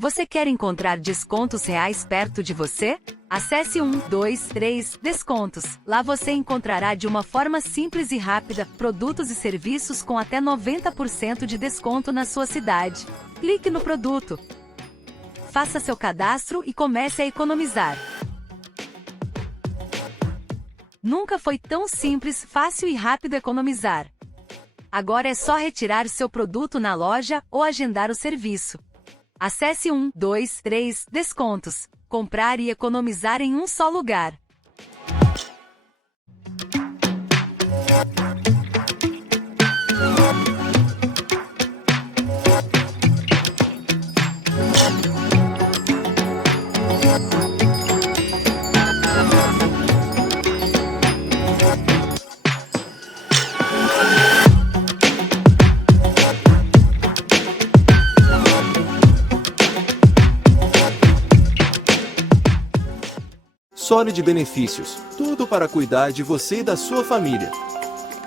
Você quer encontrar descontos reais perto de você? Acesse 123 Descontos. Lá você encontrará de uma forma simples e rápida produtos e serviços com até 90% de desconto na sua cidade. Clique no produto. Faça seu cadastro e comece a economizar. Nunca foi tão simples, fácil e rápido economizar. Agora é só retirar seu produto na loja ou agendar o serviço. Acesse 123 Descontos. Comprar e economizar em um só lugar. Solid Benefícios, tudo para cuidar de você e da sua família.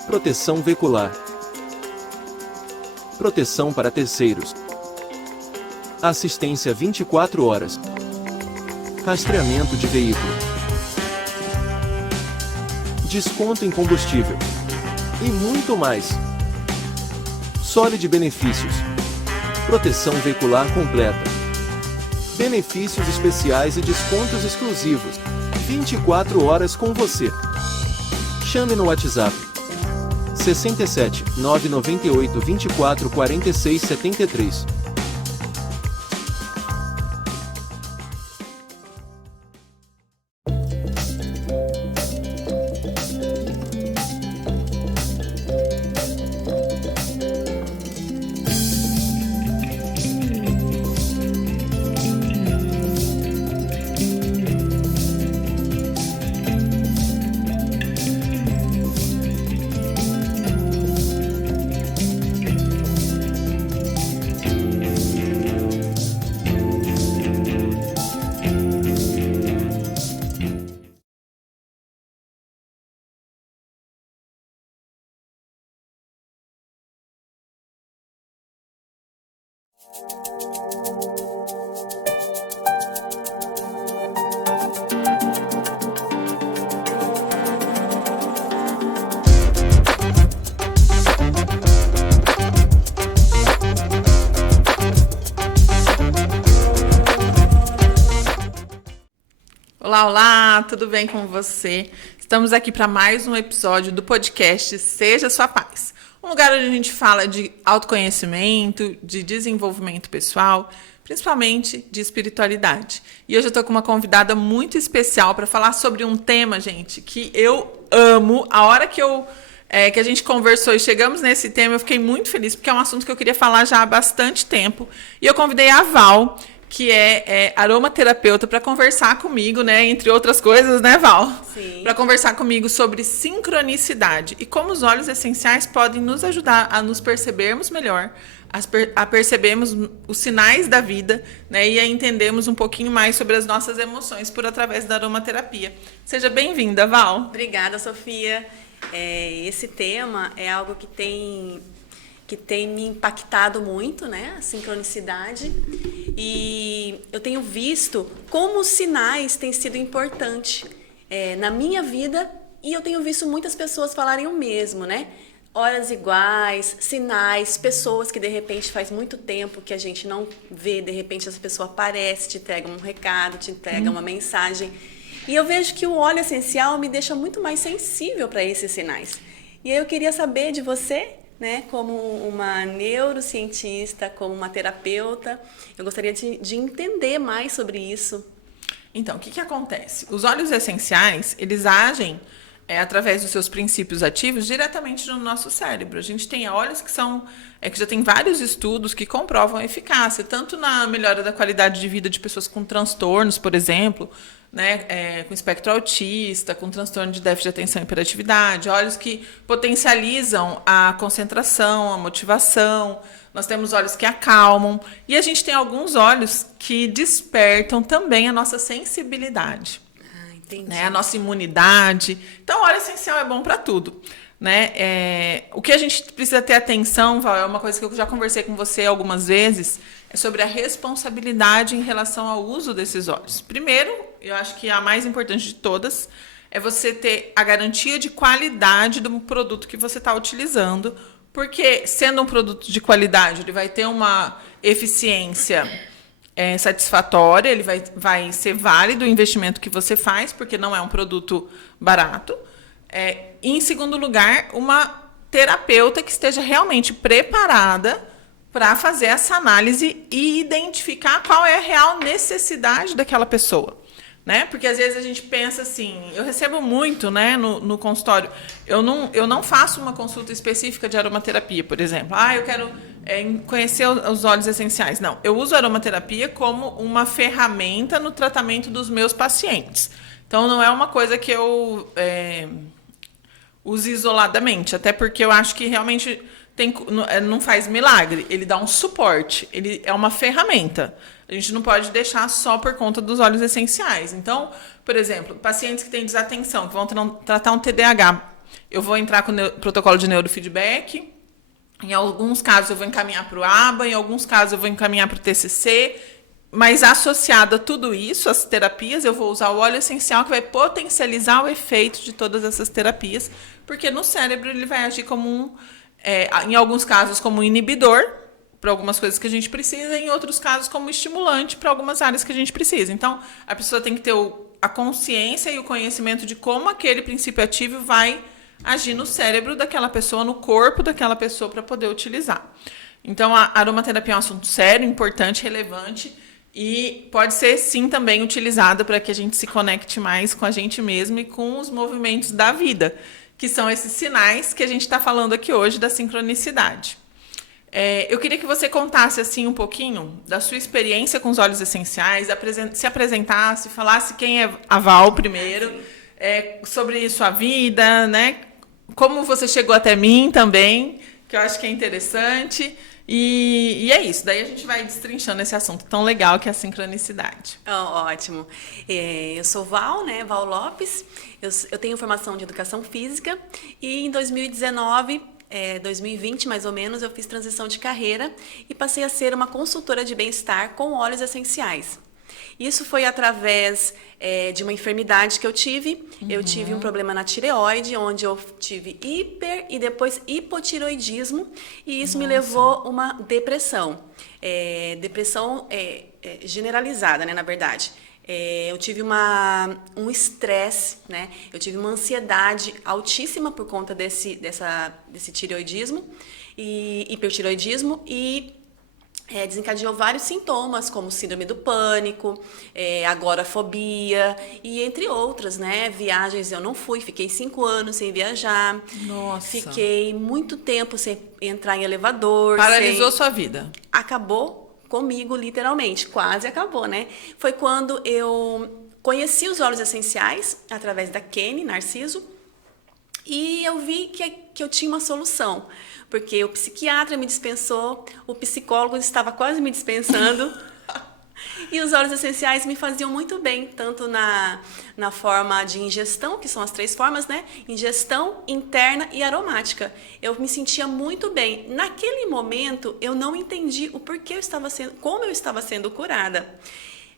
Proteção veicular. Proteção para terceiros. Assistência 24 horas. Rastreamento de veículo. Desconto em combustível. E muito mais. Solid Benefícios. Proteção veicular completa. Benefícios especiais e descontos exclusivos. 24 horas com você. Chame no WhatsApp 67 998 24 46 73. Olá, olá, tudo bem com você? Estamos aqui para mais um episódio do podcast Seja Sua Paz. Um lugar onde a gente fala de autoconhecimento, de desenvolvimento pessoal, principalmente de espiritualidade. E hoje eu estou com uma convidada muito especial para falar sobre um tema, gente, que eu amo. A hora que a gente conversou e chegamos nesse tema, eu fiquei muito feliz, porque é um assunto que eu queria falar já há bastante tempo. E eu convidei a Val, que é aromaterapeuta, para conversar comigo, né? Entre outras coisas, né, Val? Sim. Para conversar comigo sobre sincronicidade e como os óleos essenciais podem nos ajudar a nos percebermos melhor, a percebermos os sinais da vida, né? E a entendermos um pouquinho mais sobre as nossas emoções através da aromaterapia. Seja bem-vinda, Val. Obrigada, Sofia. Esse tema é algo que tem me impactado muito, né? A sincronicidade. E eu tenho visto como os sinais têm sido importantes na minha vida, e eu tenho visto muitas pessoas falarem o mesmo, né? Horas iguais, sinais, pessoas que de repente faz muito tempo que a gente não vê, de repente essa pessoa aparece, te entrega um recado, te entrega uma mensagem. E eu vejo que o óleo essencial me deixa muito mais sensível para esses sinais. E aí eu queria saber de você, né, como uma neurocientista, como uma terapeuta, eu gostaria de entender mais sobre isso. Então, o que acontece? Os óleos essenciais, eles agem através dos seus princípios ativos diretamente no nosso cérebro. A gente tem óleos que já tem vários estudos que comprovam a eficácia, tanto na melhora da qualidade de vida de pessoas com transtornos, por exemplo, né, com espectro autista, com transtorno de déficit de atenção e hiperatividade, óleos que potencializam a concentração, a motivação. Nós temos óleos que acalmam, e a gente tem alguns óleos que despertam também a nossa sensibilidade. Né, a nossa imunidade. Então, óleo essencial é bom para tudo, né? O que a gente precisa ter atenção, Val, é uma coisa que eu já conversei com você algumas vezes, é sobre a responsabilidade em relação ao uso desses óleos. Primeiro, eu acho que a mais importante de todas é você ter a garantia de qualidade do produto que você está utilizando, porque sendo um produto de qualidade, ele vai ter uma eficiência satisfatória, ele vai ser válido o investimento que você faz, porque não é um produto barato. E, em segundo lugar, uma terapeuta que esteja realmente preparada para fazer essa análise e identificar qual é a real necessidade daquela pessoa, né? Porque às vezes a gente pensa assim, eu recebo muito, né, no consultório, eu não faço uma consulta específica de aromaterapia, por exemplo. Eu quero conhecer os óleos essenciais. Não, eu uso a aromaterapia como uma ferramenta no tratamento dos meus pacientes. Então não é uma coisa que eu use isoladamente, até porque eu acho que realmente não faz milagre, ele dá um suporte, ele é uma ferramenta. A gente não pode deixar só por conta dos óleos essenciais. Então, por exemplo, pacientes que têm desatenção, que vão tratar um TDAH, eu vou entrar com o protocolo de neurofeedback, em alguns casos eu vou encaminhar para o ABA, em alguns casos eu vou encaminhar para o TCC, mas associado a tudo isso, as terapias, eu vou usar o óleo essencial que vai potencializar o efeito de todas essas terapias, porque no cérebro ele vai agir como em alguns casos como um inibidor para algumas coisas que a gente precisa, em outros casos como estimulante para algumas áreas que a gente precisa. Então, a pessoa tem que ter a consciência e o conhecimento de como aquele princípio ativo vai agir no cérebro daquela pessoa, no corpo daquela pessoa, para poder utilizar. Então, a aromaterapia é um assunto sério, importante, relevante, e pode ser, sim, também utilizada para que a gente se conecte mais com a gente mesmo e com os movimentos da vida, que são esses sinais que a gente está falando aqui hoje da sincronicidade. Eu queria que você contasse assim um pouquinho da sua experiência com os óleos essenciais, se apresentasse, falasse quem é a Val primeiro, sobre sua vida, né? Como você chegou até mim também, que eu acho que é interessante. E é isso, daí a gente vai destrinchando esse assunto tão legal que é a sincronicidade. Ótimo. Eu sou Val, né? Val Lopes. Eu tenho formação de educação física e em 2019, 2020 mais ou menos, eu fiz transição de carreira e passei a ser uma consultora de bem-estar com óleos essenciais. Isso foi através de uma enfermidade que eu tive. Eu tive um problema na tireoide, onde eu tive hiper e depois hipotireoidismo, e isso me levou a uma depressão. Depressão generalizada, né, na verdade. Eu tive um estresse, né? Eu tive uma ansiedade altíssima por conta desse tireoidismo e hipertireoidismo e desencadeou vários sintomas, como síndrome do pânico, agorafobia e entre outras, né? Viagens eu não fui, fiquei 5 anos sem viajar. Nossa. Fiquei muito tempo sem entrar em elevador. Paralisou sua vida. Acabou comigo, literalmente, quase acabou, né? Foi quando eu conheci os óleos essenciais, através da Kenny Narciso, e eu vi que eu tinha uma solução, porque o psiquiatra me dispensou, o psicólogo estava quase me dispensando, e os óleos essenciais me faziam muito bem, tanto na forma de ingestão, que são as 3 formas, né? Ingestão, interna e aromática. Eu me sentia muito bem. Naquele momento, eu não entendi o porquê como eu estava sendo curada.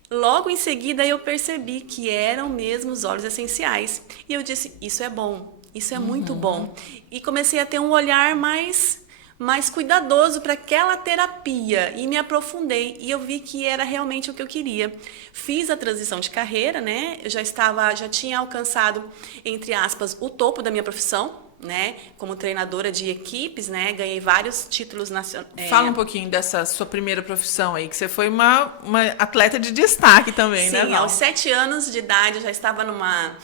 Logo em seguida, eu percebi que eram mesmo os óleos essenciais. E eu disse, isso é bom, isso é muito bom. E comecei a ter um olhar mais cuidadoso para aquela terapia e me aprofundei e eu vi que era realmente o que eu queria. Fiz a transição de carreira, né? Eu já tinha alcançado, entre aspas, o topo da minha profissão, né? Como treinadora de equipes, né? Ganhei vários títulos nacionais. Fala um pouquinho dessa sua primeira profissão aí, que você foi uma atleta de destaque também, né, Val? Sim, aos 7 anos de idade eu já estava numa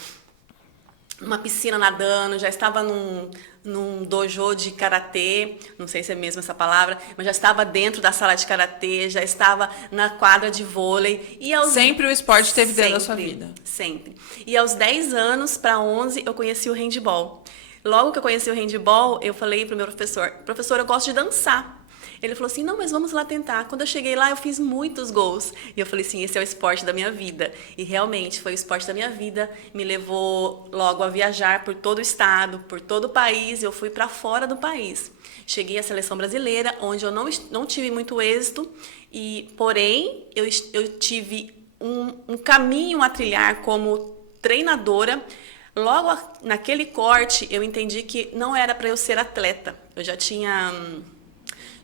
piscina nadando, já estava num dojo de karatê, não sei se é mesmo essa palavra, mas já estava dentro da sala de karatê, já estava na quadra de vôlei. Sempre o esporte esteve dentro da sua vida? Sempre. E aos 10 anos para 11 eu conheci o handball. Logo que eu conheci o handball, eu falei para o meu professor, eu gosto de dançar. Ele falou assim, não, mas vamos lá tentar. Quando eu cheguei lá, eu fiz muitos gols. E eu falei assim, esse é o esporte da minha vida. E realmente foi o esporte da minha vida. Me levou logo a viajar por todo o estado, por todo o país. Eu fui para fora do país. Cheguei à seleção brasileira, onde eu não tive muito êxito. Porém, eu tive um caminho a trilhar como treinadora. Logo naquele corte, eu entendi que não era para eu ser atleta. Eu já tinha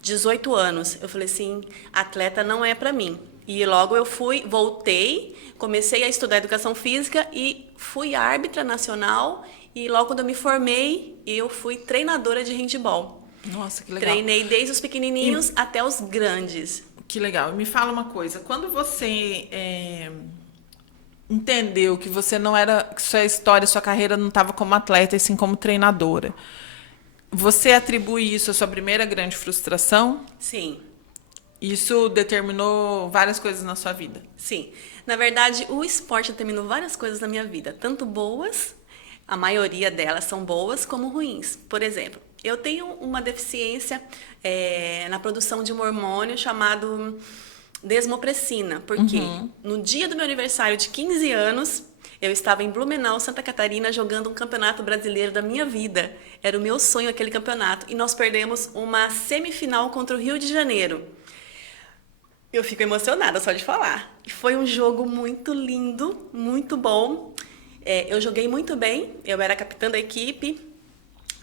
18 anos. Eu falei assim, atleta não é para mim. E logo eu voltei, comecei a estudar educação física e fui árbitra nacional. E logo quando eu me formei, eu fui treinadora de handebol. Nossa, que legal. Treinei desde os pequenininhos até os grandes. Que legal. Me fala uma coisa. Quando você entendeu que você não era, que sua história, sua carreira não estava como atleta, e sim como treinadora, você atribui isso à sua primeira grande frustração? Sim. Isso determinou várias coisas na sua vida? Sim. Na verdade, o esporte determinou várias coisas na minha vida, tanto boas, a maioria delas são boas, como ruins. Por exemplo, eu tenho uma deficiência na produção de um hormônio chamado desmopressina, porque no dia do meu aniversário de 15 anos, eu estava em Blumenau, Santa Catarina, jogando um campeonato brasileiro da minha vida. Era o meu sonho aquele campeonato. E nós perdemos uma semifinal contra o Rio de Janeiro. Eu fico emocionada só de falar. E foi um jogo muito lindo, muito bom. Eu joguei muito bem, eu era capitã da equipe.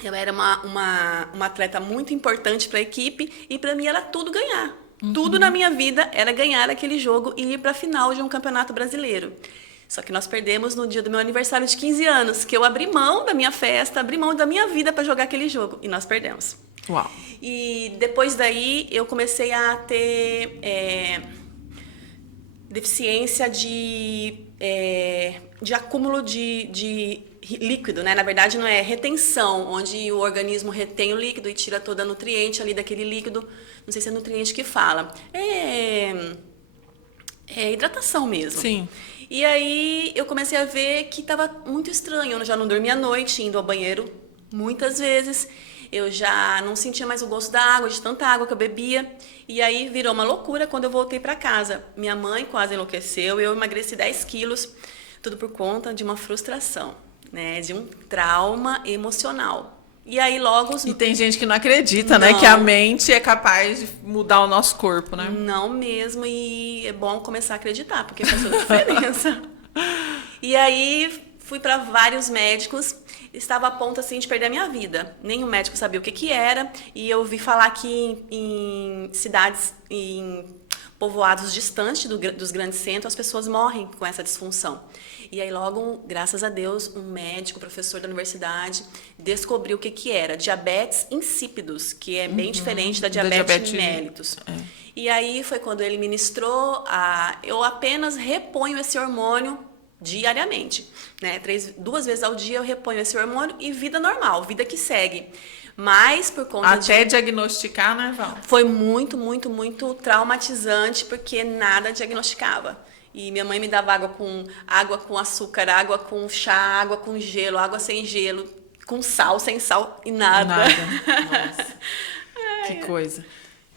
Eu era uma atleta muito importante para a equipe e para mim era tudo ganhar. Tudo na minha vida era ganhar aquele jogo e ir para a final de um campeonato brasileiro. Só que nós perdemos no dia do meu aniversário de 15 anos, que eu abri mão da minha festa, abri mão da minha vida para jogar aquele jogo. E nós perdemos. Uau. E depois daí eu comecei a ter deficiência de acúmulo de líquido, né? Na verdade não é retenção, onde o organismo retém o líquido e tira toda a nutriente ali daquele líquido. Não sei se é nutriente que fala. É hidratação mesmo. Sim. E aí eu comecei a ver que estava muito estranho. Eu já não dormia à noite, indo ao banheiro muitas vezes. Eu já não sentia mais o gosto da água, de tanta água que eu bebia. E aí virou uma loucura quando eu voltei para casa. Minha mãe quase enlouqueceu, eu emagreci 10 quilos, tudo por conta de uma frustração, né? De um trauma emocional. E aí logo... E tem gente que não acredita, né? Que a mente é capaz de mudar o nosso corpo, né? Não mesmo, e é bom começar a acreditar, porque faz toda a diferença. E aí fui para vários médicos, estava a ponto assim de perder a minha vida. Nenhum médico sabia o que era, e eu ouvi falar que em cidades, em povoados distantes dos grandes centros, as pessoas morrem com essa disfunção. E aí logo, graças a Deus, um médico, professor da universidade, descobriu o que era diabetes insípidos, que é bem diferente da diabetes mellitus. E aí foi quando ele ministrou, eu apenas reponho esse hormônio diariamente, né? 2 vezes ao dia eu reponho esse hormônio e vida normal, vida que segue. Mas por conta até diagnosticar, né, Val? Foi muito, muito, muito traumatizante, porque nada diagnosticava. E minha mãe me dava água com açúcar, água com chá, água com gelo, água sem gelo, com sal, sem sal e nada. Nossa. Que coisa.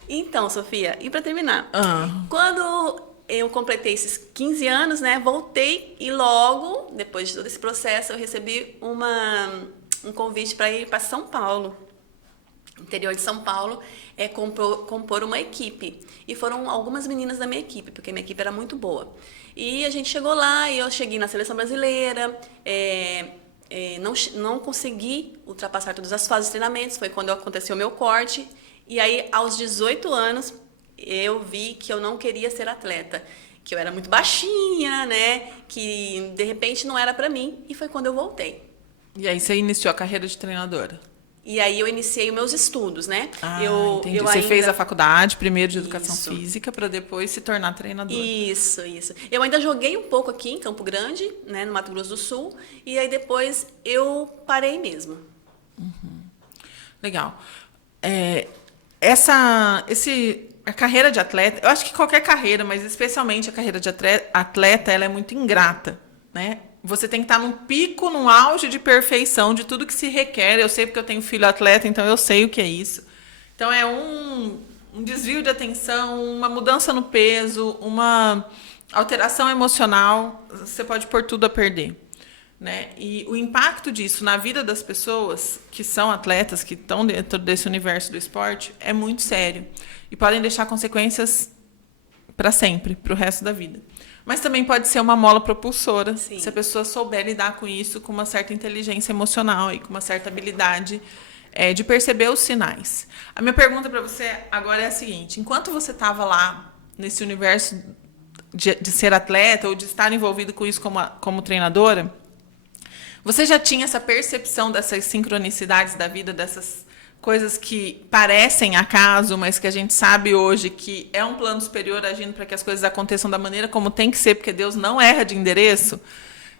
Então, Sofia, e para terminar, quando eu completei esses 15 anos, né, voltei e logo, depois de todo esse processo, eu recebi um convite para ir para São Paulo. Interior de São Paulo, compor uma equipe. E foram algumas meninas da minha equipe, porque minha equipe era muito boa. E a gente chegou lá, e eu cheguei na seleção brasileira, não consegui ultrapassar todas as fases de treinamentos, foi quando aconteceu o meu corte. E aí, aos 18 anos, eu vi que eu não queria ser atleta, que eu era muito baixinha, né, que de repente não era para mim, e foi quando eu voltei. E aí você iniciou a carreira de treinadora? E aí eu iniciei os meus estudos, né? Entendi. Você fez a faculdade primeiro de educação física para depois se tornar treinadora. Isso. Eu ainda joguei um pouco aqui em Campo Grande, né, no Mato Grosso do Sul, e aí depois eu parei mesmo. Legal. A carreira de atleta, eu acho que qualquer carreira, mas especialmente a carreira de atleta, ela é muito ingrata, né? Você tem que estar num pico, num auge de perfeição de tudo que se requer. Eu sei porque eu tenho filho atleta, então eu sei o que é isso. Então é um um desvio de atenção, uma mudança no peso, uma alteração emocional, você pode pôr tudo a perder. Né? E o impacto disso na vida das pessoas que são atletas, que estão dentro desse universo do esporte, é muito sério. E podem deixar consequências para sempre, para o resto da vida. Mas também pode ser uma mola propulsora, Sim. se a pessoa souber lidar com isso com uma certa inteligência emocional e com uma certa habilidade de perceber os sinais. A minha pergunta para você agora é a seguinte: enquanto você estava lá nesse universo de ser atleta ou de estar envolvido com isso como treinadora, você já tinha essa percepção dessas sincronicidades da vida, dessas coisas que parecem acaso, mas que a gente sabe hoje que é um plano superior agindo para que as coisas aconteçam da maneira como tem que ser, porque Deus não erra de endereço?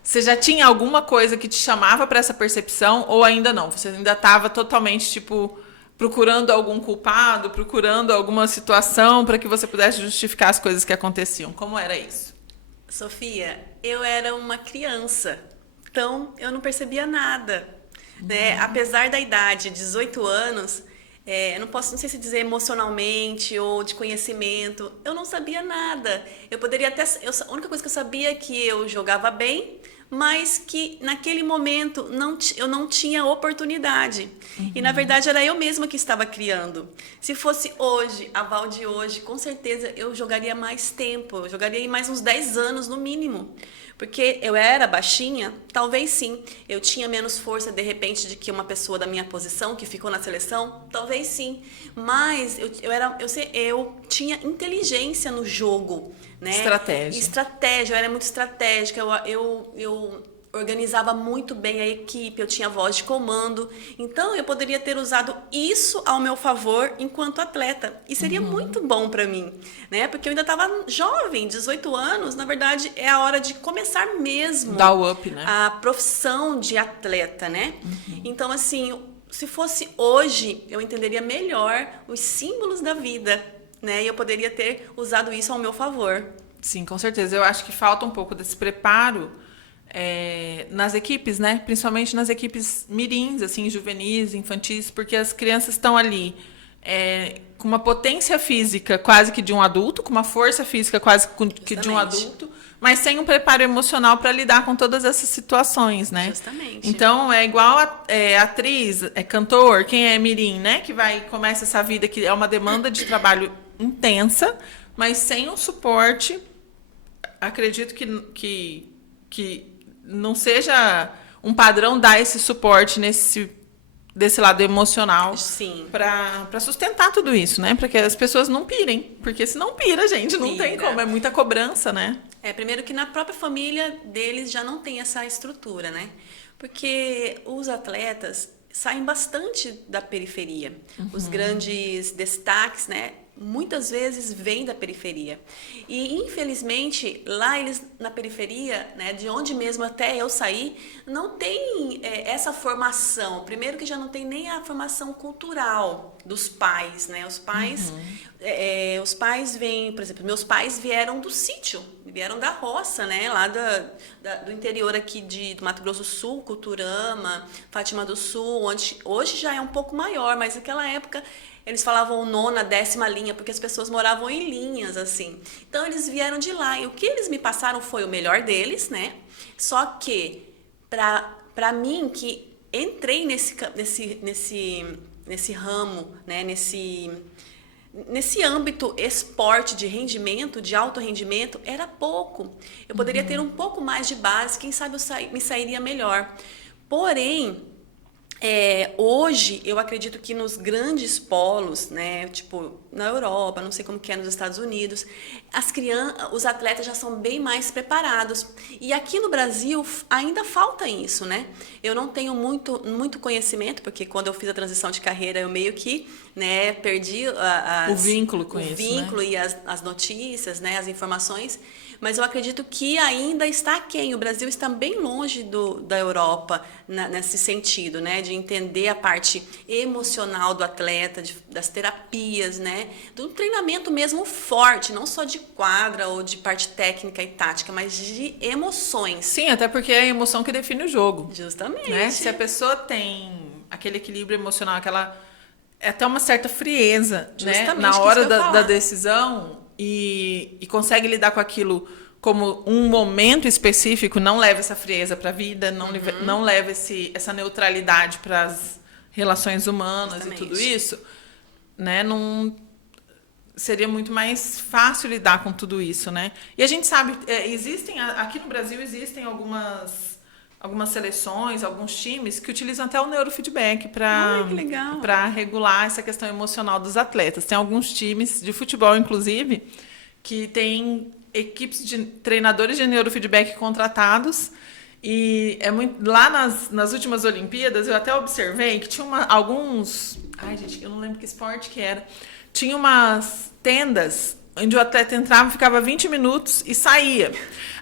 Você já tinha alguma coisa que te chamava para essa percepção ou ainda não? Você ainda estava totalmente, tipo, procurando algum culpado, procurando alguma situação para que você pudesse justificar as coisas que aconteciam? Como era isso? Sofia, eu era uma criança. Então, eu não percebia nada, né? Apesar da idade, 18 anos, não sei se dizer emocionalmente ou de conhecimento, eu não sabia nada. Eu poderia até, a única coisa que eu sabia é que eu jogava bem, mas que naquele momento eu não tinha oportunidade. E na verdade era eu mesma que estava criando. Se fosse hoje, a Val de hoje, com certeza eu jogaria mais tempo, eu jogaria mais uns 10 anos no mínimo. Porque eu era baixinha, talvez sim. Eu tinha menos força, de repente, de que uma pessoa da minha posição, que ficou na seleção, talvez sim. Mas eu tinha inteligência no jogo, né? Estratégia, eu era muito estratégica, eu organizava muito bem a equipe, eu tinha voz de comando. Então, eu poderia ter usado isso ao meu favor enquanto atleta. E seria muito bom para mim, né? Porque eu ainda estava jovem, 18 anos. Na verdade, é a hora de começar mesmo dar o up, né? A profissão de atleta, né? Então, assim, se fosse hoje, eu entenderia melhor os símbolos da vida, né? E eu poderia ter usado isso ao meu favor. Sim, com certeza. Eu acho que falta um pouco desse preparo nas equipes, né? Principalmente nas equipes mirins, assim, juvenis, infantis, porque as crianças estão ali com uma potência física quase que de um adulto, com uma força física quase que de um adulto, mas sem um preparo emocional para lidar com todas essas situações, né? Justamente. Então, é igual atriz, cantor, quem é mirim, né? Que começa essa vida que é uma demanda de trabalho intensa, mas sem um suporte, acredito que não seja um padrão dar esse suporte desse lado emocional para sustentar tudo isso, né? Para que as pessoas não pirem. Porque se não pira, gente, não tem como. É muita cobrança, né? Primeiro que na própria família deles já não tem essa estrutura, né? Porque os atletas saem bastante da periferia. Os grandes destaques, né? Muitas vezes vêm da periferia. E, infelizmente, lá eles, na periferia, né, de onde mesmo até eu saí, não tem essa formação. Primeiro que já não tem nem a formação cultural dos pais, né? Os pais vêm, por exemplo, meus pais vieram do sítio, vieram da roça, né? Lá do interior aqui do Mato Grosso do Sul, Culturama, Fátima do Sul, onde hoje já é um pouco maior, mas naquela época eles falavam 9ª, 10ª linha, porque as pessoas moravam em linhas, assim. Então, eles vieram de lá. E o que eles me passaram foi o melhor deles, né? Só que, para mim, que entrei nesse ramo, né? Nesse âmbito esporte de rendimento, de alto rendimento, era pouco. Eu poderia ter um pouco mais de base, quem sabe eu me sairia melhor. Porém, hoje, eu acredito que nos grandes polos, né, tipo na Europa, não sei como que é nos Estados Unidos, os atletas já são bem mais preparados. E aqui no Brasil ainda falta isso, né? Eu não tenho muito conhecimento, porque quando eu fiz a transição de carreira, eu meio que, né, perdi o vínculo com isso, vínculo, né? E as notícias, né, as informações. Mas eu acredito que ainda está aquém. O Brasil está bem longe da Europa nesse sentido, né? De entender a parte emocional do atleta, das terapias, né? Do treinamento mesmo forte, não só de quadra ou de parte técnica e tática, mas de emoções. Sim, até porque é a emoção que define o jogo. Justamente. Né? Se a pessoa tem aquele equilíbrio emocional, até uma certa frieza, né? Justamente Na isso hora que eu ia da falar. decisão e consegue lidar com aquilo como um momento específico, não leva essa frieza para a vida, não leva essa neutralidade para as relações humanas Justamente. e tudo isso, né? Não seria muito mais fácil lidar com tudo isso, né? E a gente sabe, aqui no Brasil existem algumas seleções, alguns times que utilizam até o neurofeedback Ai, que legal. para regular essa questão emocional dos atletas. Tem alguns times de futebol, inclusive, que têm equipes de treinadores de neurofeedback contratados. E é muito, lá nas últimas Olimpíadas, eu até observei que tinha alguns... Ai, gente, eu não lembro que esporte que era. Tinha umas tendas onde o atleta entrava, ficava 20 minutos e saía.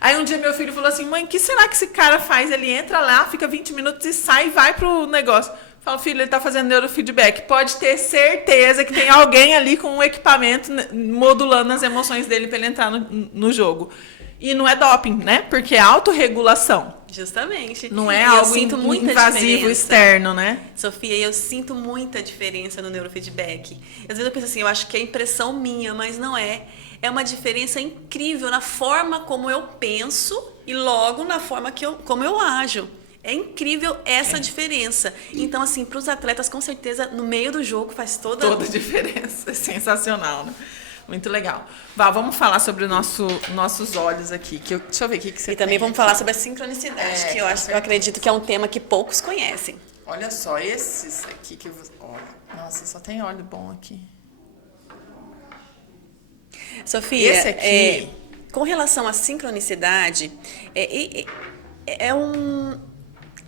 Aí um dia meu filho falou assim, mãe, o que será que esse cara faz? Ele entra lá, fica 20 minutos e sai e vai pro negócio. Eu falo, filho, ele tá fazendo neurofeedback. Pode ter certeza que tem alguém ali com um equipamento modulando as emoções dele para ele entrar no jogo. E não é doping, né? Porque é autorregulação. Justamente. Não é E eu algo sinto muita invasivo diferença. externo, né? Sofia, eu sinto muita diferença no neurofeedback. Às vezes eu penso assim, eu acho que é impressão minha, mas não é. É uma diferença incrível na forma como eu penso e logo na forma como eu ajo. É incrível essa diferença. Então, assim, para os atletas, com certeza, no meio do jogo faz toda a diferença. É sensacional, né? Muito legal. Vamos falar sobre nossos olhos aqui. Deixa eu ver o que você tem. E também vamos falar sobre a sincronicidade, que eu acredito que é um tema que poucos conhecem. Olha só, esses aqui que eu... Nossa, só tem óleo bom aqui. Sofia, esse aqui... com relação à sincronicidade, é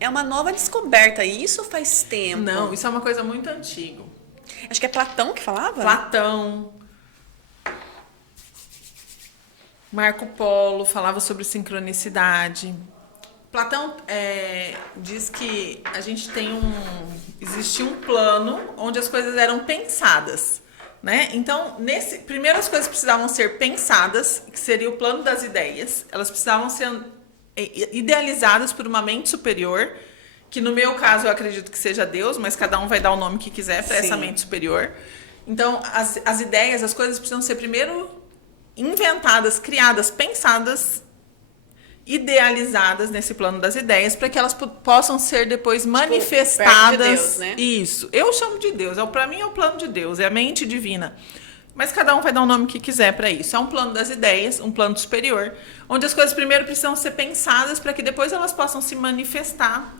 uma nova descoberta. E isso faz tempo. Não, isso é uma coisa muito antiga. Acho que é Platão que falava? Platão. Marco Polo falava sobre sincronicidade. Platão diz que a gente existia um plano onde as coisas eram pensadas, né? Então, primeiro as coisas precisavam ser pensadas, que seria o plano das ideias. Elas precisavam ser idealizadas por uma mente superior, que no meu caso eu acredito que seja Deus, mas cada um vai dar o nome que quiser para essa mente superior. Então, as ideias, as coisas precisam ser primeiro inventadas, criadas, pensadas, idealizadas nesse plano das ideias, para que elas possam ser depois manifestadas. Perto de Deus, né? Isso. Eu chamo de Deus. Para mim é o plano de Deus, é a mente divina. Mas cada um vai dar o nome que quiser para isso. É um plano das ideias, um plano superior, onde as coisas primeiro precisam ser pensadas para que depois elas possam se manifestar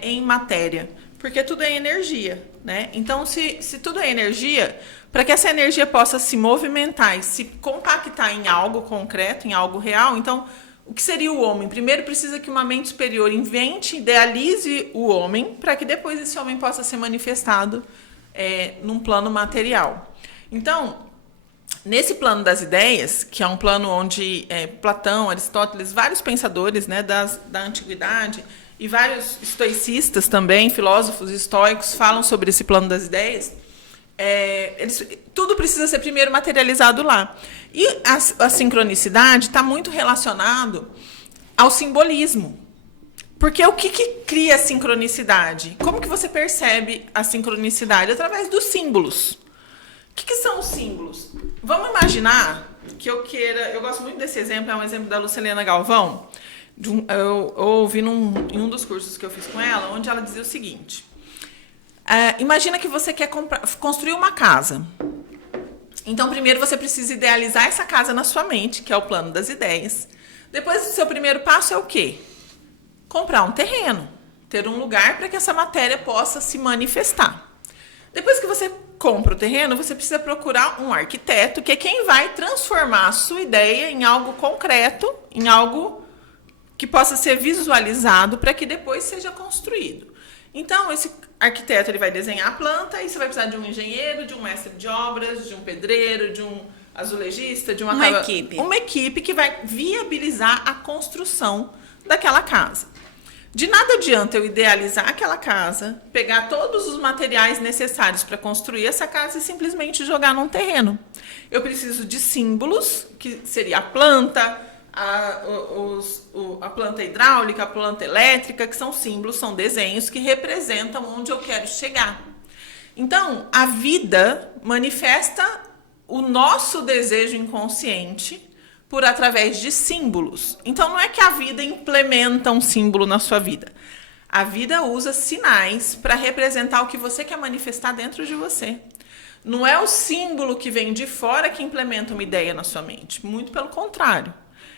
em matéria. Porque tudo é energia, né? Então, se tudo é energia, para que essa energia possa se movimentar e se compactar em algo concreto, em algo real, então, o que seria o homem? Primeiro precisa que uma mente superior invente, idealize o homem, para que depois esse homem possa ser manifestado num plano material. Então, nesse plano das ideias, que é um plano onde Platão, Aristóteles, vários pensadores, né, da antiguidade, e vários estoicistas também, filósofos estoicos, falam sobre esse plano das ideias, tudo precisa ser primeiro materializado lá. E a sincronicidade está muito relacionado ao simbolismo. Porque o que cria a sincronicidade? Como que você percebe a sincronicidade? Através dos símbolos. O que são os símbolos? Vamos imaginar que eu gosto muito desse exemplo, é um exemplo da Lucilena Galvão. Eu ouvi em um dos cursos que eu fiz com ela, onde ela dizia o seguinte: imagina que você quer construir uma casa. Então, primeiro você precisa idealizar essa casa na sua mente, que é o plano das ideias. Depois, o seu primeiro passo é o quê? Comprar um terreno, ter um lugar para que essa matéria possa se manifestar. Depois que você compra o terreno, você precisa procurar um arquiteto, que é quem vai transformar a sua ideia em algo concreto, em algo que possa ser visualizado para que depois seja construído. Então, esse arquiteto ele vai desenhar a planta e você vai precisar de um engenheiro, de um mestre de obras, de um pedreiro, de um azulejista, de uma equipe. Uma equipe que vai viabilizar a construção daquela casa. De nada adianta eu idealizar aquela casa, pegar todos os materiais necessários para construir essa casa e simplesmente jogar num terreno. Eu preciso de símbolos, que seria a planta, a planta hidráulica, a planta elétrica, que são símbolos, são desenhos que representam onde eu quero chegar. Então, a vida manifesta o nosso desejo inconsciente por através de símbolos. Então, não é que a vida implementa um símbolo na sua vida. A vida usa sinais para representar o que você quer manifestar dentro de você. Não é o símbolo que vem de fora que implementa uma ideia na sua mente. Muito pelo contrário.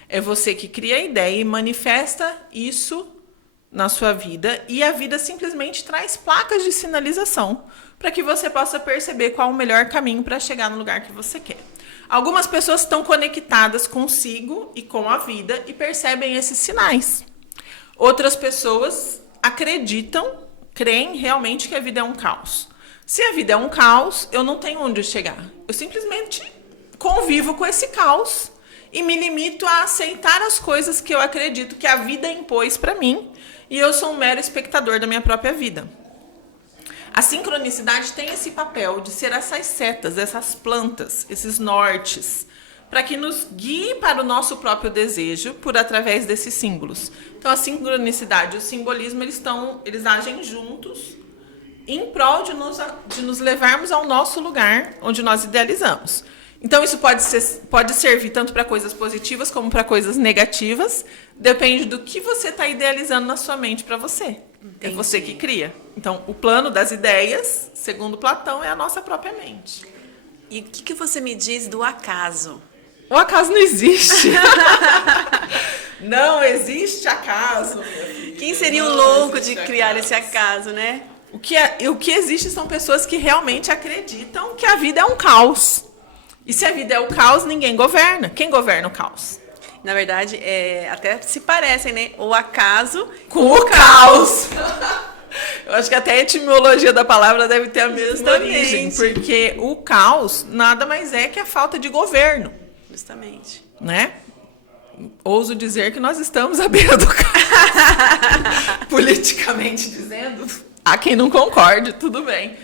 É você que cria a ideia e manifesta isso na sua vida. E a vida simplesmente traz placas de sinalização para que você possa perceber qual o melhor caminho para chegar no lugar que você quer. Algumas pessoas estão conectadas consigo e com a vida e percebem esses sinais. Outras pessoas creem realmente que a vida é um caos. Se a vida é um caos, eu não tenho onde chegar. Eu simplesmente convivo com esse caos e me limito a aceitar as coisas que eu acredito que a vida impôs para mim e eu sou um mero espectador da minha própria vida. A sincronicidade tem esse papel de ser essas setas, essas plantas, esses nortes, para que nos guie para o nosso próprio desejo por através desses símbolos. Então, a sincronicidade e o simbolismo, eles agem juntos em prol de nos levarmos ao nosso lugar onde nós idealizamos. Então, isso pode servir tanto para coisas positivas como para coisas negativas. Depende do que você está idealizando na sua mente para você. Entendi. É você que cria. Então, o plano das ideias, segundo Platão, é a nossa própria mente. E o que você me diz do acaso? O acaso não existe. Não existe acaso, minha filha. Quem seria o louco de criar esse acaso, né? O que existe são pessoas que realmente acreditam que a vida é um caos. E se a vida é o caos, ninguém governa. Quem governa o caos? Na verdade, até se parecem, né? O acaso com o caos. Eu acho que até a etimologia da palavra deve ter a mesma origem. Porque o caos nada mais é que a falta de governo. Justamente. Né? Ouso dizer que nós estamos à beira do caos. Politicamente dizendo. Há quem não concorde, tudo bem.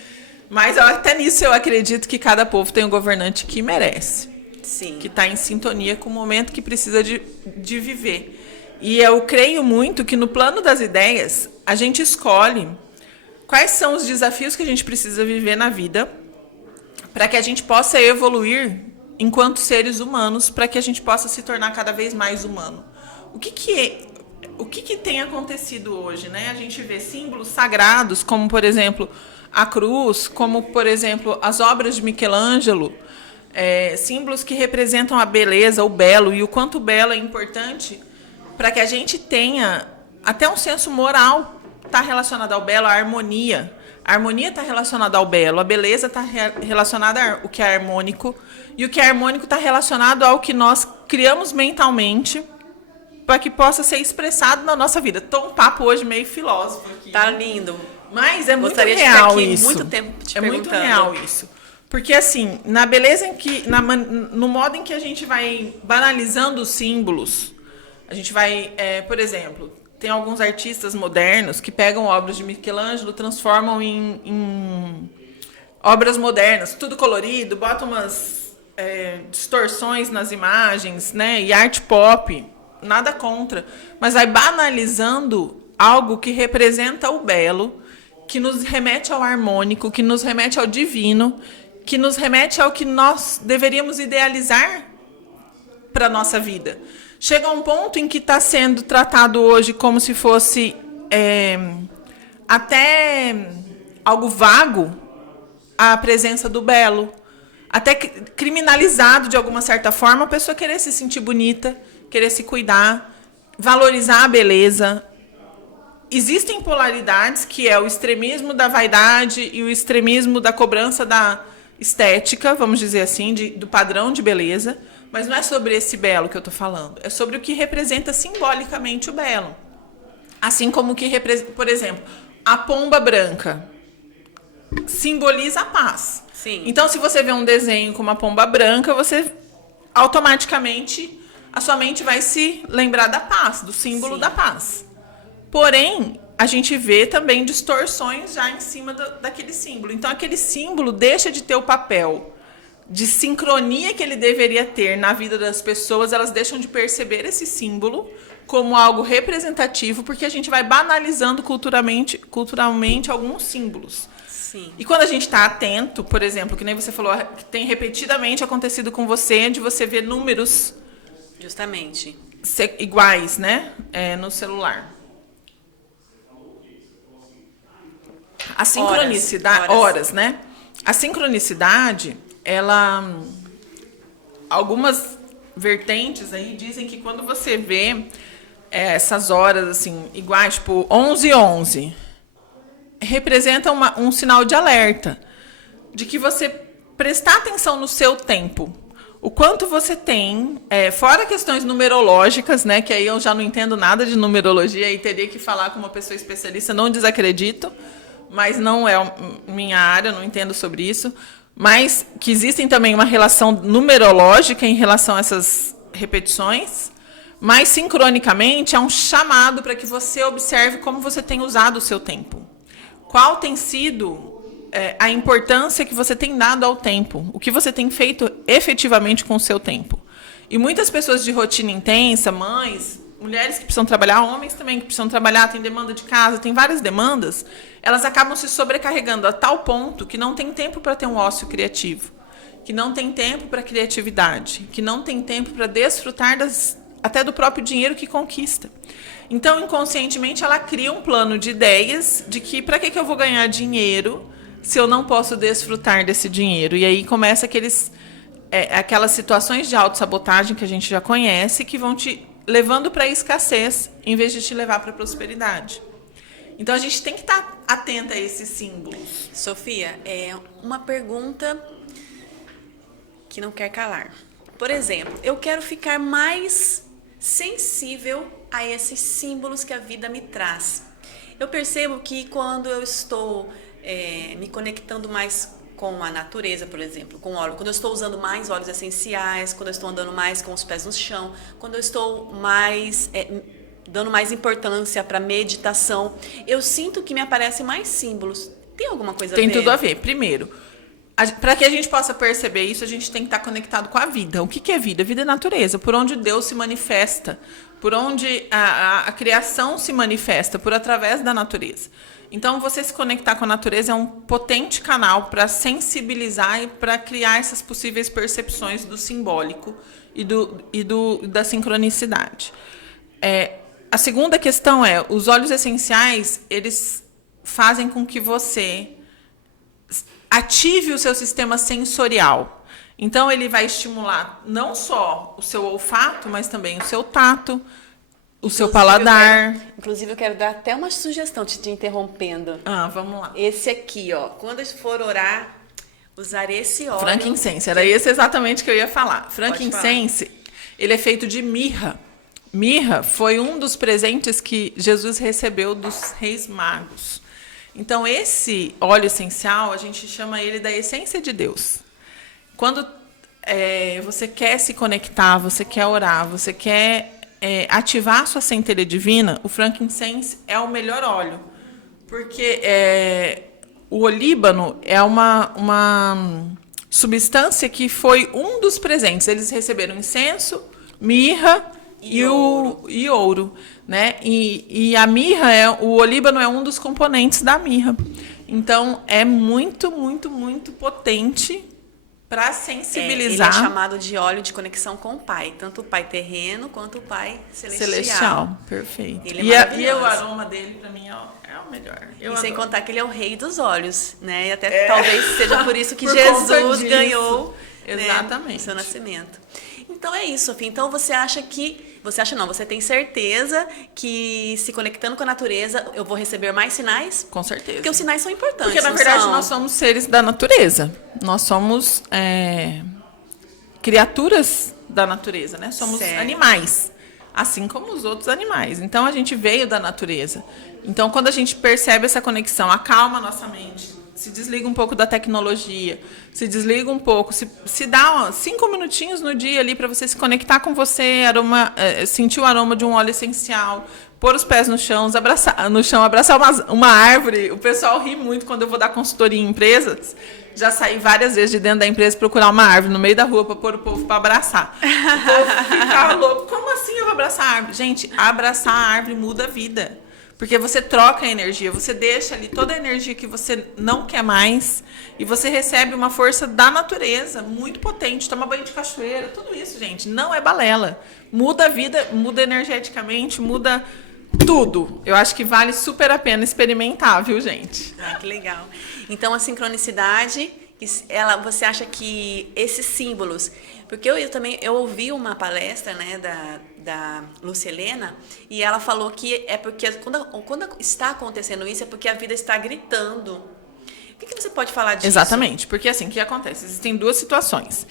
Mas até nisso eu acredito que cada povo tem um governante que merece. Sim. Que está em sintonia com o momento que precisa de viver. E eu creio muito que no plano das ideias, a gente escolhe quais são os desafios que a gente precisa viver na vida para que a gente possa evoluir enquanto seres humanos, para que a gente possa se tornar cada vez mais humano. O que tem acontecido hoje, né? A gente vê símbolos sagrados, como, por exemplo, a cruz, como, por exemplo, as obras de Michelangelo, símbolos que representam a beleza, o belo, e o quanto o belo é importante para que a gente tenha até um senso moral. Está relacionado ao belo, a harmonia. A harmonia está relacionada ao belo, a beleza está relacionada ao que é harmônico, e o que é harmônico está relacionado ao que nós criamos mentalmente para que possa ser expressado na nossa vida. Estou um papo hoje meio filósofo aqui. Tá lindo. Mas é muito Gostaria real de ficar aqui isso. Muito tempo te é muito perguntando. real isso. Porque, assim, na beleza no modo em que a gente vai banalizando os símbolos, a gente vai, por exemplo, tem alguns artistas modernos que pegam obras de Michelangelo, transformam em obras modernas, tudo colorido, botam umas distorções nas imagens, né? E arte pop, nada contra, mas vai banalizando algo que representa o belo, que nos remete ao harmônico, que nos remete ao divino, que nos remete ao que nós deveríamos idealizar para a nossa vida. Chega um ponto em que está sendo tratado hoje como se fosse até algo vago a presença do belo. Até criminalizado, de alguma certa forma, a pessoa querer se sentir bonita, querer se cuidar, valorizar a beleza. Existem polaridades, que é o extremismo da vaidade e o extremismo da cobrança da estética, vamos dizer assim, do padrão de beleza. Mas não é sobre esse belo que eu estou falando. É sobre o que representa simbolicamente o belo. Assim como que representa, por exemplo, a pomba branca simboliza a paz. Sim. Então, se você vê um desenho com uma pomba branca, você automaticamente, a sua mente vai se lembrar da paz, do símbolo Sim. da paz. Porém, a gente vê também distorções já em cima daquele símbolo. Então, aquele símbolo deixa de ter o papel de sincronia que ele deveria ter na vida das pessoas, elas deixam de perceber esse símbolo como algo representativo, porque a gente vai banalizando culturalmente alguns símbolos. Sim. E quando a gente está atento, por exemplo, que nem você falou, que tem repetidamente acontecido com você, de você ver números Justamente. iguais, né? No celular. A sincronicidade... Horas, né? A sincronicidade, ela... Algumas vertentes aí dizem que quando você vê essas horas, assim, iguais, tipo 11h11, representa um sinal de alerta, de que você prestar atenção no seu tempo. O quanto você tem, fora questões numerológicas, né, que aí eu já não entendo nada de numerologia e teria que falar com uma pessoa especialista, não desacredito, mas não é minha área, não entendo sobre isso, mas que existem também uma relação numerológica em relação a essas repetições, mas sincronicamente é um chamado para que você observe como você tem usado o seu tempo. Qual tem sido a importância que você tem dado ao tempo, o que você tem feito efetivamente com o seu tempo. E muitas pessoas de rotina intensa, mães, mulheres que precisam trabalhar, homens também que precisam trabalhar, tem demanda de casa, tem várias demandas, elas acabam se sobrecarregando a tal ponto que não tem tempo para ter um ócio criativo, que não tem tempo para criatividade, que não tem tempo para desfrutar até do próprio dinheiro que conquista. Então, inconscientemente, ela cria um plano de ideias de que para que eu vou ganhar dinheiro se eu não posso desfrutar desse dinheiro? E aí começa aquelas situações de autossabotagem que a gente já conhece, que vão te levando para a escassez, em vez de te levar para a prosperidade. Então, a gente tem que estar atenta a esses símbolos. Sofia, uma pergunta que não quer calar. Por exemplo, eu quero ficar mais sensível a esses símbolos que a vida me traz. Eu percebo que quando eu estou me conectando mais com a natureza, por exemplo, com óleo, quando eu estou usando mais óleos essenciais, quando eu estou andando mais com os pés no chão, quando eu estou mais dando mais importância para meditação, eu sinto que me aparecem mais símbolos. Tem alguma coisa a ver? Tem tudo a ver. Primeiro, para que a gente possa perceber isso, a gente tem que estar conectado com a vida. O que é vida? Vida é natureza, por onde Deus se manifesta, por onde a criação se manifesta, através da natureza. Então, você se conectar com a natureza é um potente canal para sensibilizar e para criar essas possíveis percepções do simbólico e da sincronicidade. A segunda questão os óleos essenciais, eles fazem com que você ative o seu sistema sensorial. Então, ele vai estimular não só o seu olfato, mas também o seu tato, o seu paladar. Inclusive, eu quero dar até uma sugestão, te interrompendo. Vamos lá. Esse aqui, ó. Quando eu for orar, usar esse óleo. Frankincense, era esse exatamente que eu ia falar. Frankincense, ele é feito de mirra. Mirra foi um dos presentes que Jesus recebeu dos reis magos. Então, esse óleo essencial, a gente chama ele da essência de Deus. Quando você quer se conectar, você quer orar, você quer ativar a sua centelha divina, o frankincense é o melhor óleo. Porque o olíbano é uma substância que foi um dos presentes. Eles receberam incenso, mirra e ouro, né? E a mirra, o olíbano é um dos componentes da mirra. Então, é muito, muito, muito potente para sensibilizar. Ele é chamado de óleo de conexão com o Pai, tanto o Pai terreno quanto o Pai celestial. Perfeito. Ele é maravilhoso. E o aroma dele, para mim, é o melhor. E sem contar que ele é o rei dos óleos, né? E até talvez seja por isso que Por Jesus ganhou, exatamente, né, o seu nascimento. Então é isso, Sofia. Então você acha que... Você acha não, você tem certeza que se conectando com a natureza eu vou receber mais sinais? Com certeza. Porque os sinais são importantes. Porque, na verdade, nós somos seres da natureza. Nós somos criaturas da natureza, né? Somos animais, assim como os outros animais. Então, a gente veio da natureza. Então, quando a gente percebe essa conexão, acalma a nossa mente, se desliga um pouco da tecnologia, se desliga um pouco, se dá 5 minutinhos no dia ali para você se conectar com você, sentir o aroma de um óleo essencial, pôr os pés no chão, abraçar uma árvore. O pessoal ri muito quando eu vou dar consultoria em empresas. Já saí várias vezes de dentro da empresa procurar uma árvore no meio da rua para pôr o povo para abraçar. O povo ficava louco. Como assim eu vou abraçar a árvore? Gente, abraçar a árvore muda a vida. Porque você troca a energia, você deixa ali toda a energia que você não quer mais e você recebe uma força da natureza muito potente. Toma banho de cachoeira, tudo isso, gente, não é balela. Muda a vida, muda energeticamente, muda tudo. Eu acho que vale super a pena experimentar, viu, gente? Ah, que legal. Então, a sincronicidade, você acha que esses símbolos... Porque eu ouvi uma palestra, né, da Lúcia Helena, e ela falou que é porque quando está acontecendo isso, é porque a vida está gritando. O que você pode falar disso? Exatamente, porque assim, o que acontece? Existem duas situações.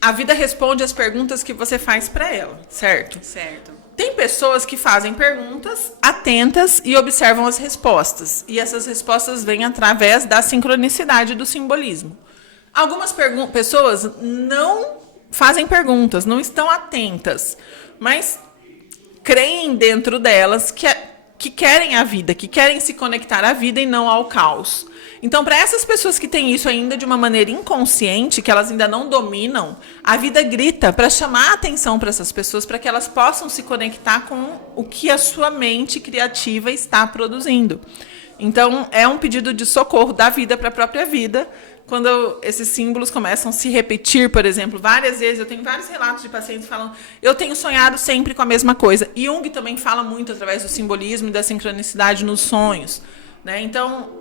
A vida responde as perguntas que você faz para ela, certo? Certo. Tem pessoas que fazem perguntas atentas e observam as respostas. E essas respostas vêm através da sincronicidade do simbolismo. Algumas pessoas não fazem perguntas, não estão atentas, mas creem dentro delas que querem a vida, que querem se conectar à vida e não ao caos. Então, para essas pessoas que têm isso ainda de uma maneira inconsciente, que elas ainda não dominam, a vida grita para chamar a atenção para essas pessoas, para que elas possam se conectar com o que a sua mente criativa está produzindo. Então, é um pedido de socorro da vida para a própria vida. Quando esses símbolos começam a se repetir, por exemplo, várias vezes, eu tenho vários relatos de pacientes falando, eu tenho sonhado sempre com a mesma coisa. E Jung também fala muito através do simbolismo e da sincronicidade nos sonhos, né? Então,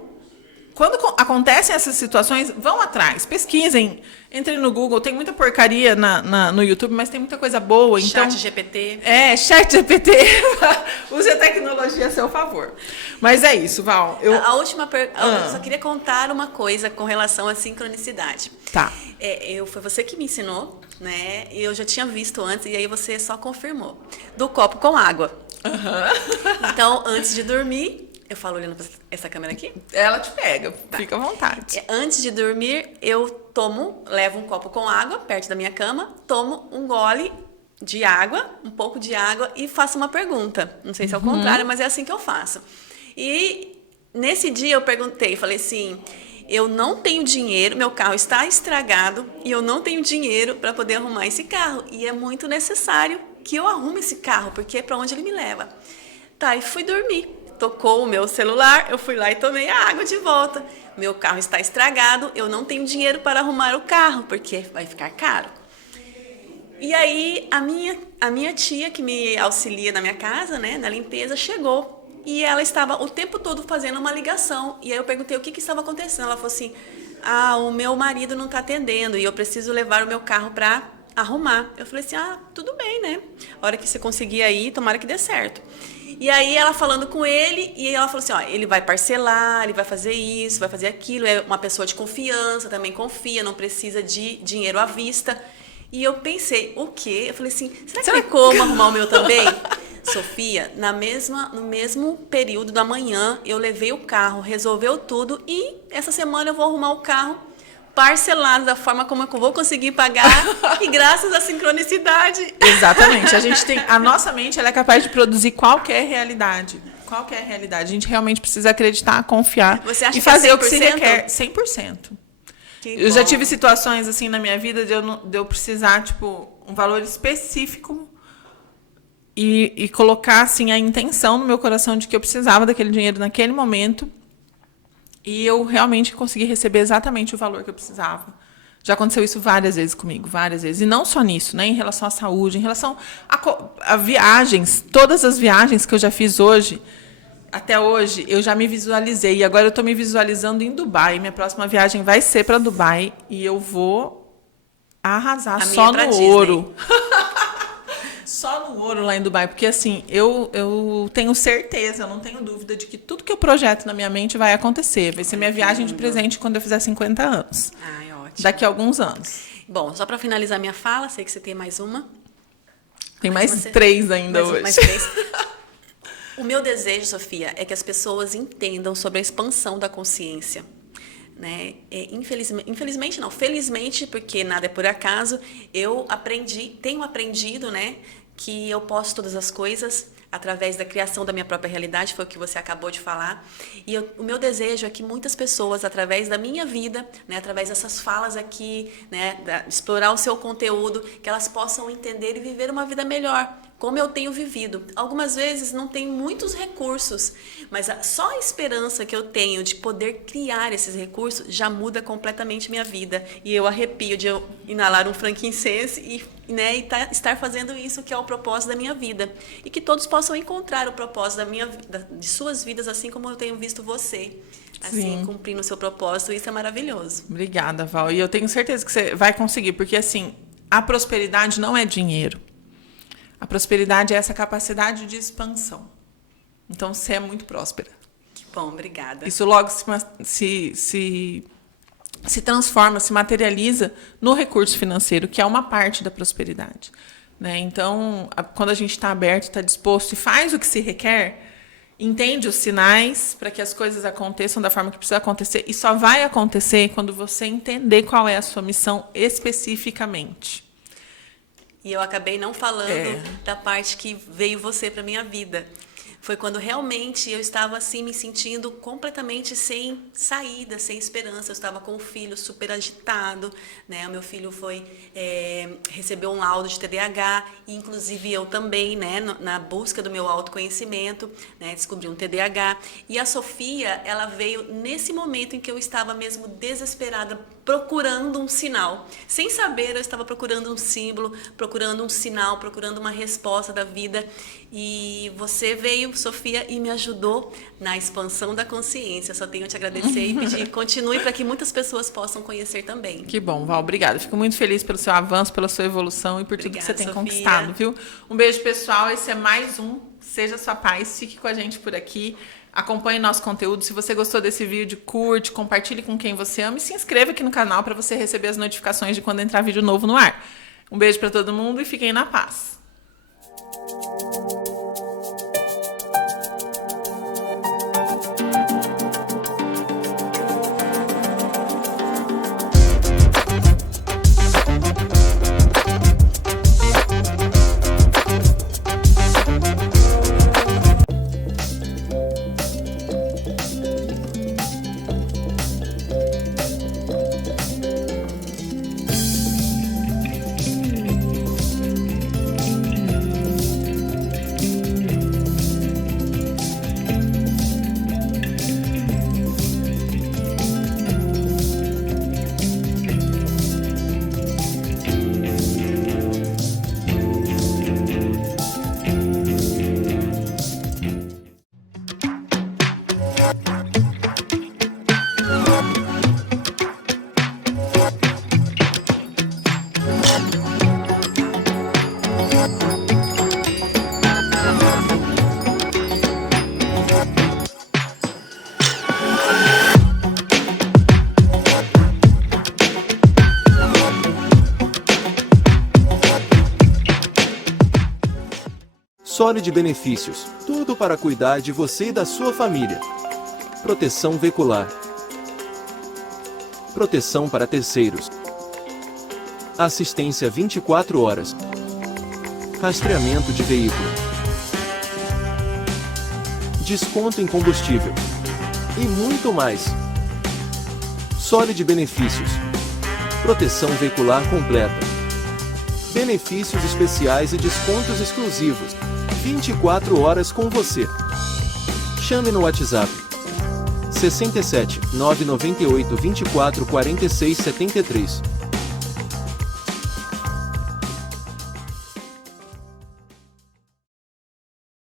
quando acontecem essas situações, vão atrás, pesquisem, entrem no Google, tem muita porcaria no YouTube, mas tem muita coisa boa. Então, Chat GPT. Chat GPT. Use a tecnologia a seu favor. Mas é isso, Val. A última pergunta, eu só queria contar uma coisa com relação à sincronicidade. Tá. Foi você que me ensinou, né? E eu já tinha visto antes, e aí você só confirmou. Do copo com água. Uhum. Então, antes de dormir... Eu falo olhando para essa câmera aqui? Ela te pega, fica à vontade. Antes de dormir, eu levo um copo com água perto da minha cama, tomo um gole de água, um pouco de água e faço uma pergunta. Não sei se é o contrário, mas é assim que eu faço. E nesse dia eu falei assim, eu não tenho dinheiro, meu carro está estragado e eu não tenho dinheiro para poder arrumar esse carro. E é muito necessário que eu arrume esse carro, porque é para onde ele me leva. Tá, e fui dormir. Tocou o meu celular, eu fui lá e tomei a água de volta. Meu carro está estragado, eu não tenho dinheiro para arrumar o carro, porque vai ficar caro. E aí, a minha tia, que me auxilia na minha casa, né, na limpeza, chegou. E ela estava o tempo todo fazendo uma ligação. E aí eu perguntei o que estava acontecendo. Ela falou assim, o meu marido não está atendendo e eu preciso levar o meu carro para arrumar. Eu falei assim, tudo bem, né? A hora que você conseguir aí, tomara que dê certo. E aí ela falando com ele, e ela falou assim, ele vai parcelar, ele vai fazer isso, vai fazer aquilo, é uma pessoa de confiança, também confia, não precisa de dinheiro à vista. E eu pensei, o quê? Eu falei assim, será que tem como arrumar o meu também? Sofia, no mesmo período da manhã, eu levei o carro, resolveu tudo, e essa semana eu vou arrumar o carro parcelado da forma como eu vou conseguir pagar e graças à sincronicidade. Exatamente. A nossa mente ela é capaz de produzir qualquer realidade. Qualquer realidade. A gente realmente precisa acreditar, confiar e fazer o que se requer. 100%. Eu já tive situações assim na minha vida de eu precisar, um valor específico e colocar assim, a intenção no meu coração de que eu precisava daquele dinheiro naquele momento. E eu realmente consegui receber exatamente o valor que eu precisava. Já aconteceu isso várias vezes comigo, várias vezes. E não só nisso, né? Em relação à saúde, em relação a viagens. Todas as viagens que eu já fiz hoje, até hoje, eu já me visualizei. E agora eu estou me visualizando em Dubai. Minha próxima viagem vai ser para Dubai. E eu vou arrasar só no ouro. Só no ouro lá em Dubai, porque assim, eu tenho certeza, eu não tenho dúvida de que tudo que eu projeto na minha mente vai acontecer. Vai ser minha viagem de presente quando eu fizer 50 anos. Ai, ótimo. Daqui a alguns anos. Bom, só para finalizar minha fala, sei que você tem mais uma. Tem mais 3 ainda hoje. Mais 3. O meu desejo, Sofia, é que as pessoas entendam sobre a expansão da consciência. Né? Infelizmente não, felizmente, porque nada é por acaso, tenho aprendido, né, que eu posso todas as coisas através da criação da minha própria realidade, foi o que você acabou de falar, e o meu desejo é que muitas pessoas, através da minha vida, né, através dessas falas aqui, né, explorar o seu conteúdo, que elas possam entender e viver uma vida melhor, como eu tenho vivido. Algumas vezes não tem muitos recursos, mas só a esperança que eu tenho de poder criar esses recursos já muda completamente minha vida. E eu arrepio de eu inalar um frankincense e estar fazendo isso, que é o propósito da minha vida. E que todos possam encontrar o propósito de suas vidas, assim como eu tenho visto você, assim, cumprindo o seu propósito. Isso é maravilhoso. Obrigada, Val. E eu tenho certeza que você vai conseguir, porque assim, a prosperidade não é dinheiro. A prosperidade é essa capacidade de expansão. Então, você é muito próspera. Que bom, obrigada. Isso logo se transforma, se materializa no recurso financeiro, que é uma parte da prosperidade. Né? Então, quando a gente está aberto, está disposto e faz o que se requer, entende os sinais para que as coisas aconteçam da forma que precisa acontecer, e só vai acontecer quando você entender qual é a sua missão especificamente. E eu acabei não falando da parte que veio você para minha vida. Foi quando realmente eu estava assim me sentindo completamente sem saída, sem esperança. Eu estava com o filho super agitado, né? O meu filho recebeu um laudo de TDAH, e inclusive eu também, né? Na busca do meu autoconhecimento, né? Descobri um TDAH. E a Sofia, ela veio nesse momento em que eu estava mesmo desesperada, procurando um sinal. Sem saber, eu estava procurando um símbolo, procurando um sinal, procurando uma resposta da vida. E você veio, Sofia, e me ajudou na expansão da consciência. Só tenho a te agradecer e pedir continue para que muitas pessoas possam conhecer também. Que bom, Val. Obrigada. Fico muito feliz pelo seu avanço, pela sua evolução e por tudo que você tem conquistado, viu? Um beijo, pessoal. Esse é mais um Seja Sua Paz. Fique com a gente por aqui. Acompanhe nosso conteúdo. Se você gostou desse vídeo, curte, compartilhe com quem você ama e se inscreva aqui no canal para você receber as notificações de quando entrar vídeo novo no ar. Um beijo para todo mundo e fiquem na paz. Solid Benefícios, tudo para cuidar de você e da sua família. Proteção veicular. Proteção para terceiros. Assistência 24 horas. Rastreamento de veículo. Desconto em combustível. E muito mais. Solid Benefícios. Proteção veicular completa. Benefícios especiais e descontos exclusivos. 24 horas com você. Chame no WhatsApp 67 998 24 46 73.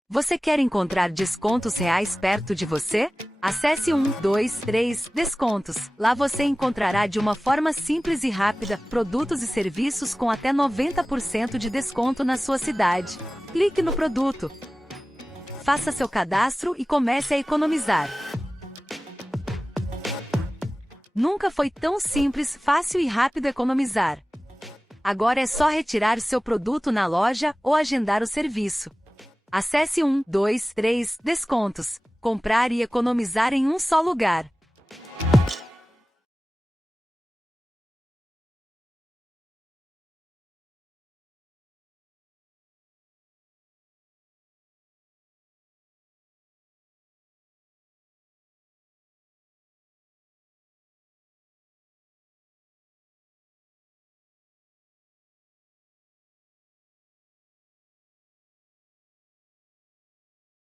Você quer encontrar descontos reais perto de você? Acesse 123 Descontos. Lá você encontrará de uma forma simples e rápida produtos e serviços com até 90% de desconto na sua cidade. Clique no produto. Faça seu cadastro e comece a economizar. Nunca foi tão simples, fácil e rápido economizar. Agora é só retirar seu produto na loja ou agendar o serviço. Acesse 123 Descontos. Comprar e economizar em um só lugar.